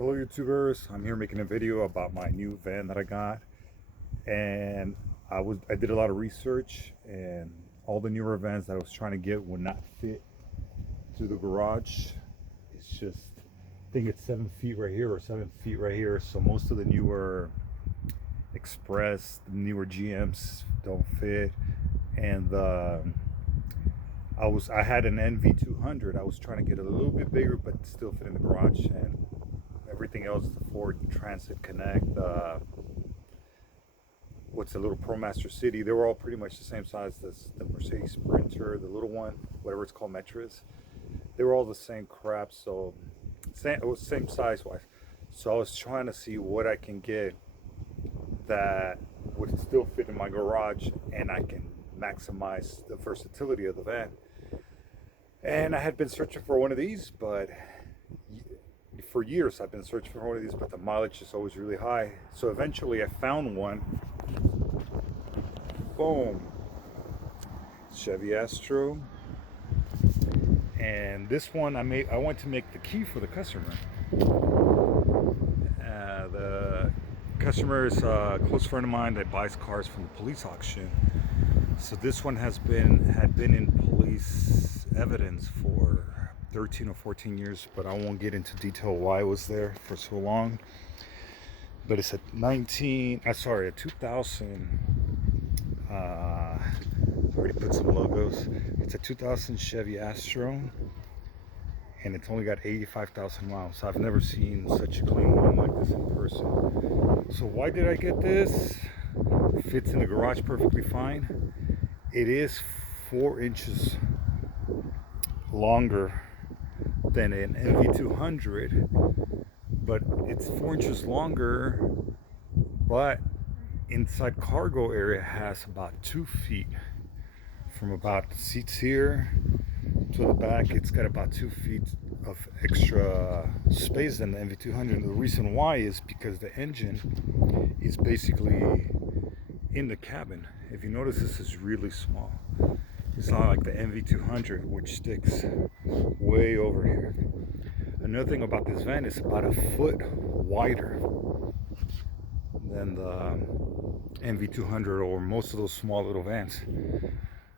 Hello YouTubers, I'm here making a video about my new van that I got, and I did a lot of research, and all the newer vans that I was trying to get would not fit through the garage. It's just, I think it's 7 feet right here or 7 feet right here, so most of the newer Express, the newer GMs don't fit. And I had an NV200. I was trying to get a little bit bigger but still fit in the garage, and everything else, the Ford Transit Connect, what's the little ProMaster City, they were all pretty much the same size as the Mercedes Sprinter, the little one, whatever it's called, Metris. They were all the same crap, so it was same size wise. So I was trying to see what I can get that would still fit in my garage and I can maximize the versatility of the van. And I had been searching for one of these, but for years I've been searching for one of these, but the mileage is always really high. So eventually I found one. Boom. Chevy Astro. And this one I went to make the key for the customer. The customer is a close friend of mine that buys cars from the police auction. So this one had been in police evidence for 13 or 14 years, but I won't get into detail why it was there for so long. But it's a 2000, I already put some logos. It's a 2000 Chevy Astro, and it's only got 85,000 miles. I've never seen such a clean one like this in person. So why did I get this? It fits in the garage perfectly fine. It is 4 inches longer than an NV200, but it's 4 inches longer, but inside cargo area has about 2 feet from about the seats here to the back. It's got about 2 feet of extra space than the NV200. And the reason why is because the engine is basically in the cabin. If you notice, this is really small. It's not like the NV200, which sticks way over here. Another thing about this van is about a foot wider than the NV200 or most of those small little vans.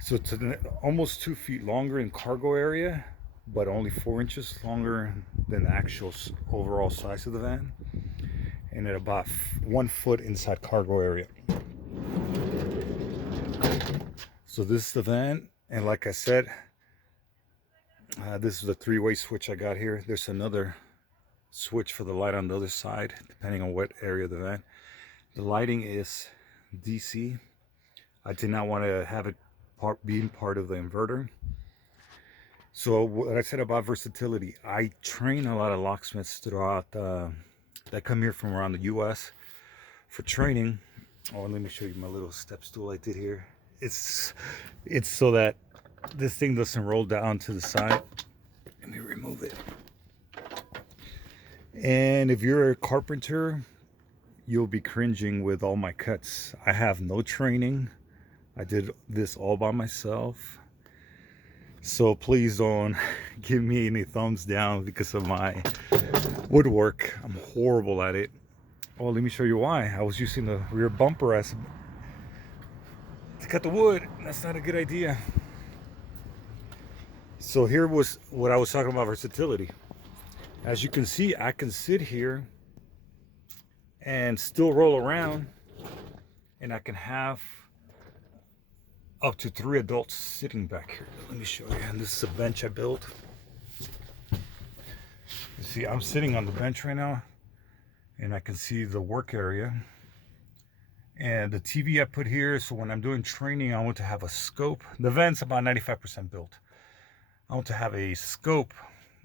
So it's almost 2 feet longer in cargo area, but only 4 inches longer than the actual overall size of the van, and at about 1 foot inside cargo area. So this is the van, and like I said, this is the 3-way switch I got here. There's another switch for the light on the other side, depending on what area of the van. The lighting is DC. I did not want to have it being part of the inverter. So what I said about versatility, I train a lot of locksmiths throughout that come here from around the US for training. Oh, let me show you my little step stool I did here. It's so that this thing doesn't roll down to the side. Let me remove it. And if you're a carpenter, you'll be cringing with all my cuts. I have no training. I did this all by myself. So please don't give me any thumbs down because of my woodwork. I'm horrible at it. Oh, let me show you why. I was using the rear bumper to cut the wood. That's not a good idea. So here was what I was talking about, versatility. As you can see, I can sit here and still roll around, and I can have up to 3 adults sitting back here. Let me show you. And this is a bench I built. You see, I'm sitting on the bench right now, and I can see the work area. And the TV I put here, so when I'm doing training, I want to have a scope. The van's about 95% built. I want to have a scope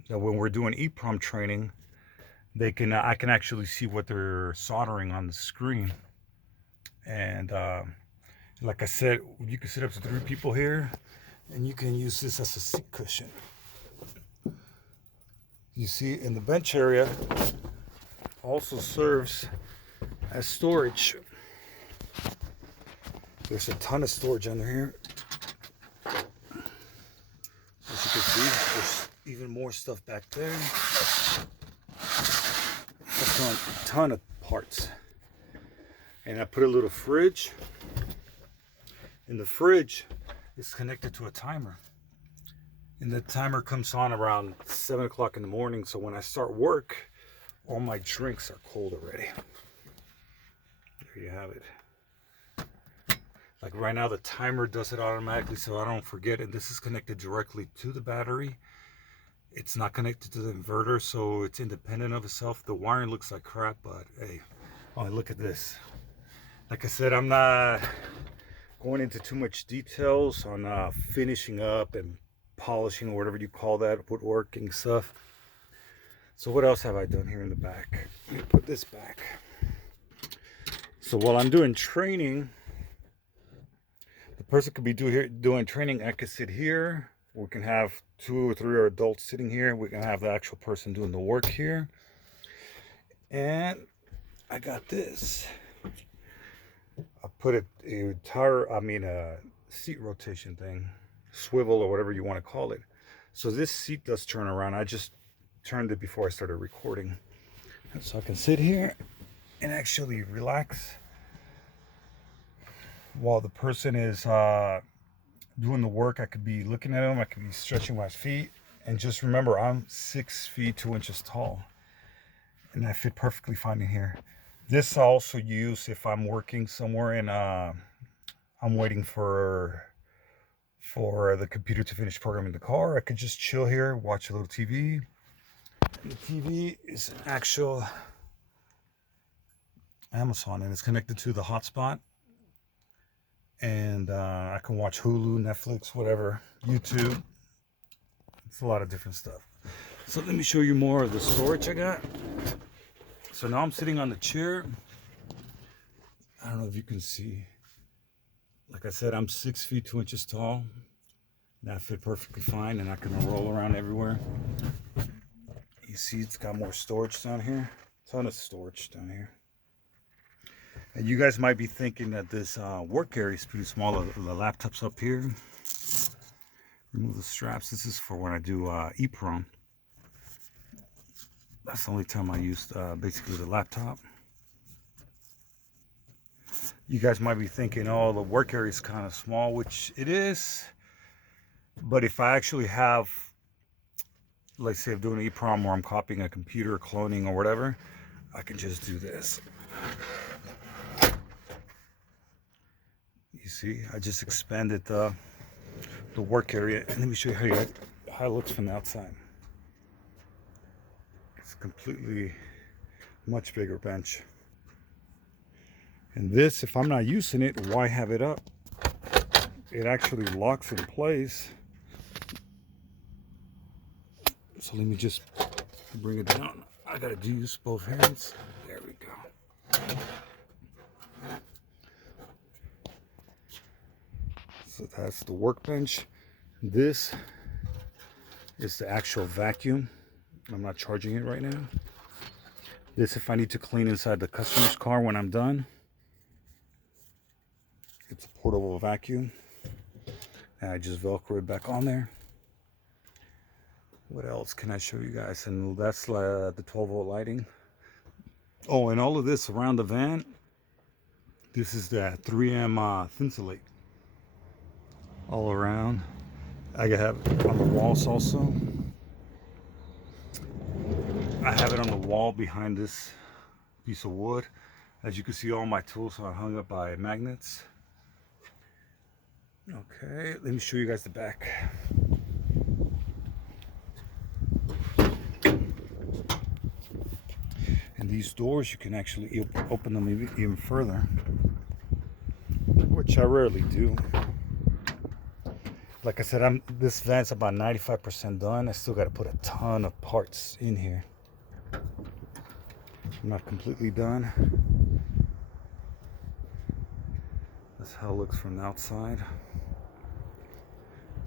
that when we're doing EEPROM training, I can actually see what they're soldering on the screen. And like I said, you can sit up to 3 people here, and you can use this as a seat cushion. You see, in the bench area also serves as storage. There's a ton of storage under here. As you can see, there's even more stuff back there. ton of parts. And I put a little fridge. And the fridge is connected to a timer. And the timer comes on around 7 o'clock in the morning. So when I start work, all my drinks are cold already. There you have it. Like right now, the timer does it automatically so I don't forget. And this is connected directly to the battery. It's not connected to the inverter, so it's independent of itself. The wiring looks like crap, but hey, oh, look at this. Like I said, I'm not going into too much details on finishing up and polishing or whatever you call that, woodworking stuff. So what else have I done here in the back? Let me put this back. So while I'm doing training, the person could be doing training. I could sit here. We can have 2 or 3 adults sitting here. We can have the actual person doing the work here. And I got this. I put a seat rotation thing, swivel or whatever you want to call it. So this seat does turn around. I just turned it before I started recording. So I can sit here and actually relax while the person is doing the work. I could be looking at them. I could be stretching my feet. And just remember, I'm 6 feet 2 inches tall. And I fit perfectly fine in here. This I also use if I'm working somewhere and I'm waiting for the computer to finish programming the car. I could just chill here, watch a little TV. And the TV is an actual Amazon, and it's connected to the hotspot. And I can watch Hulu, Netflix, whatever, YouTube. It's a lot of different stuff. So let me show you more of the storage I got. So now I'm sitting on the chair. I don't know if you can see. Like I said, I'm 6 feet 2 inches tall. And I fit perfectly fine, and I can roll around everywhere. You see it's got more storage down here. Ton of storage down here. And you guys might be thinking that this work area is pretty small. The laptop's up here. Remove the straps. This is for when I do EEPROM. That's the only time I used basically the laptop. You guys might be thinking, oh, the work area is kind of small, which it is. But if I actually have, let's say I'm doing EEPROM where I'm copying a computer, cloning or whatever, I can just do this. You see, I just expanded the work area. And let me show you how it looks from the outside. It's completely much bigger bench. And this, if I'm not using it, why have it up? It actually locks in place. So let me just bring it down. I gotta use both hands. There we go. So that's the workbench. This is the actual vacuum. I'm not charging it right now. This, if I need to clean inside the customer's car when I'm done. It's a portable vacuum. And I just Velcro it back on there. What else can I show you guys? And that's the 12-volt lighting. Oh, and all of this around the van. This is that 3M Thinsulate. All around. I have it on the walls also. I have it on the wall behind this piece of wood. As you can see, all my tools are hung up by magnets. Okay, let me show you guys the back. And these doors, you can actually open them even further, which I rarely do. Like I said, this van's about 95% done. I still got to put a ton of parts in here. I'm not completely done. That's how it looks from the outside.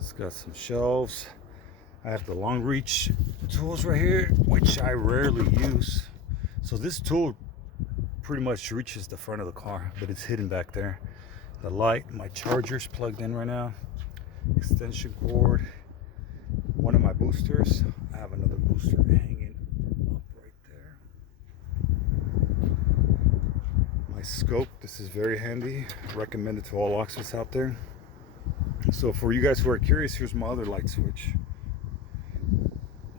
It's got some shelves. I have the long reach tools right here, which I rarely use. So this tool pretty much reaches the front of the car, but it's hidden back there. The light, my charger's plugged in right now. Extension cord, one of my boosters. I have another booster hanging up right there. my scope. This is very handy. Recommended to all locksmiths out there. So for you guys who are curious, here's my other light switch.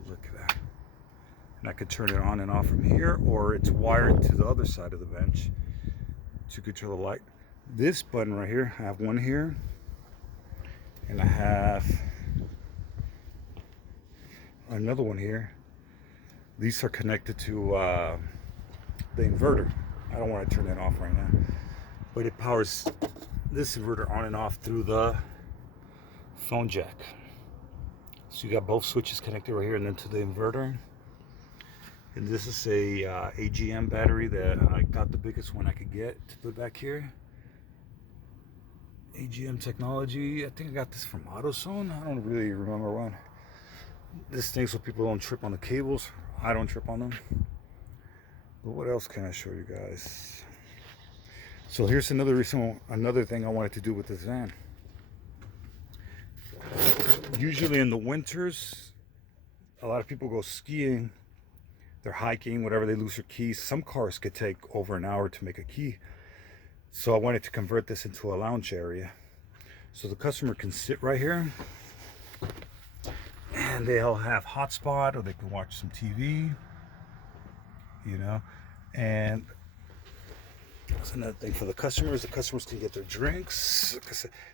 Look at that. And I could turn it on and off from here, or it's wired to the other side of the bench to control the light. This button right here, I have one here, and I have another one here. These are connected to the inverter. I don't want to turn that off right now, but it powers this inverter on and off through the phone jack. So you got both switches connected right here and then to the inverter. And this is a AGM battery that I got, the biggest one I could get to put back here. AGM technology. I think I got this from AutoZone. I don't really remember when. This thing so people don't trip on the cables. I don't trip on them. But what else can I show you guys? So here's another thing I wanted to do with this van. Usually in the winters, a lot of people go skiing, they're hiking, whatever, they lose their keys. Some cars could take over an hour to make a key. So I wanted to convert this into a lounge area. So the customer can sit right here and they'll have hotspot, or they can watch some TV, you know. And that's another thing for the customers. The customers can get their drinks.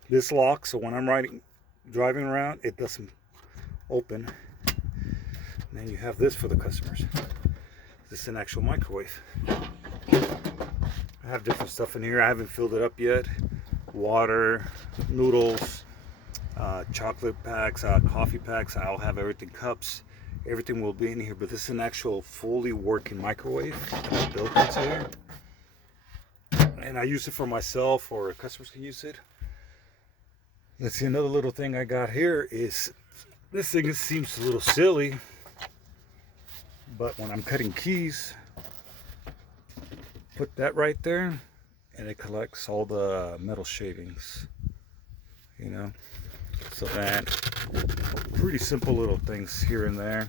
This locks, so when I'm driving around, it doesn't open. And then you have this for the customers. This is an actual microwave. I have different stuff in here. I haven't filled it up yet. Water, noodles, chocolate packs, coffee packs. I'll have everything, cups. Everything will be in here, but this is an actual fully working microwave that I built into here. And I use it for myself, or customers can use it. Let's see, another little thing I got here is, this thing seems a little silly, but when I'm cutting keys, put that right there and it collects all the metal shavings, you know. So that, pretty simple little things here and there.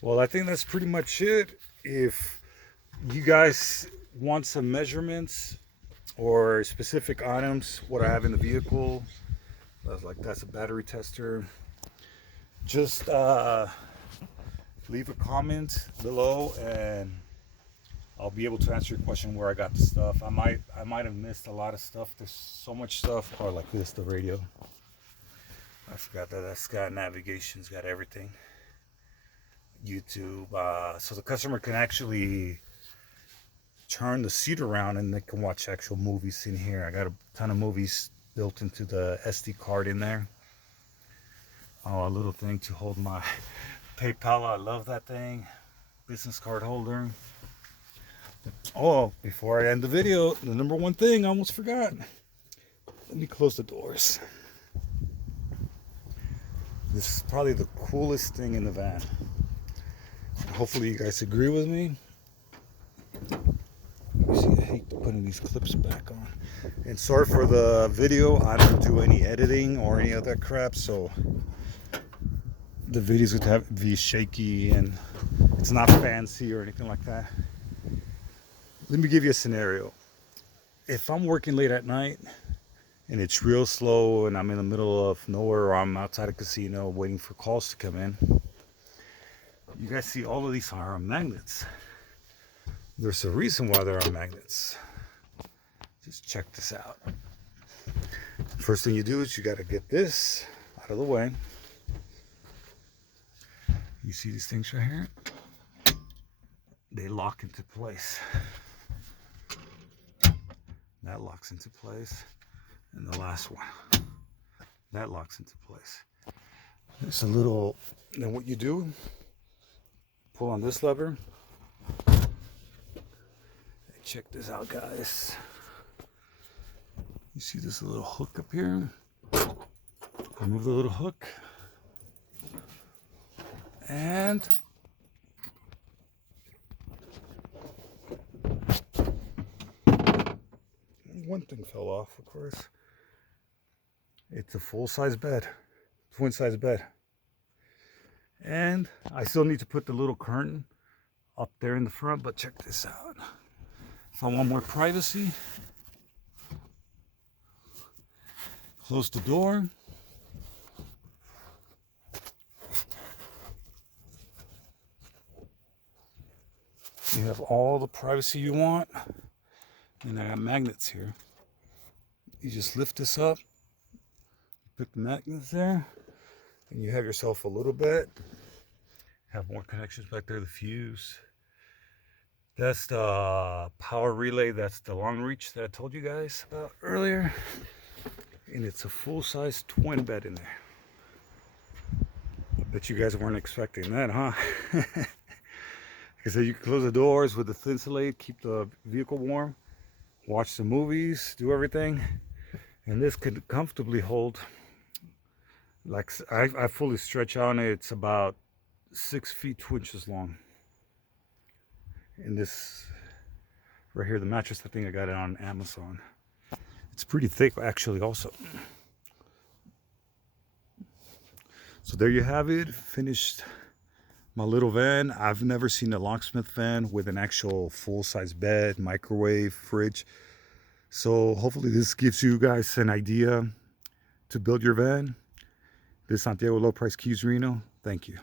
Well, I think that's pretty much it. If you guys want some measurements or specific items, what I have in the vehicle, that's a battery tester, just leave a comment below and I'll be able to answer your question where I got the stuff. I might have missed a lot of stuff. There's so much stuff. Or like this, the radio. I forgot that's got navigation, it's got everything. YouTube. So the customer can actually turn the seat around and they can watch actual movies in here. I got a ton of movies built into the SD card in there. Oh, a little thing to hold my PayPal. I love that thing. Business card holder. Oh, before I end the video, the number one thing I almost forgot. Let me close the doors. This is probably the coolest thing in the van. Hopefully you guys agree with me. You see, I hate putting these clips back on. And sorry for the video, I don't do any editing or any other crap, so the videos would have be shaky and it's not fancy or anything like that. Let me give you a scenario. If I'm working late at night and it's real slow and I'm in the middle of nowhere, or I'm outside a casino waiting for calls to come in, you guys see all of these are magnets. There's a reason why there are magnets. Just check this out. First thing you do is you got to get this out of the way. You see these things right here? They lock into place. That locks into place. And the last one, that locks into place. There's a little, then what you do, pull on this lever. Check this out, guys. You see this little hook up here? Remove the little hook. And one thing fell off, of course. It's a full-size bed, twin-size bed. And I still need to put the little curtain up there in the front, but check this out. If I want more privacy, close the door. You have all the privacy you want. And I got magnets here. You just lift this up, put the magnets there, and you have yourself a little bit. Have more connections back there, the fuse. That's the power relay, that's the long reach that I told you guys about earlier. And it's a full-size twin bed in there. I bet you guys weren't expecting that, huh? Like I said, you can close the doors with the thin slate, keep the vehicle warm, watch the movies, do everything. And this could comfortably hold, like I fully stretch on it, it's about 6 feet 2 inches long. And this right here, the mattress, I think I got it on Amazon. It's pretty thick actually also. So there you have it, finished my little van. I've never seen a locksmith van with an actual full-size bed, microwave, fridge. So hopefully this gives you guys an idea to build your van. This is Santiago Low Price Keys Reno. Thank you.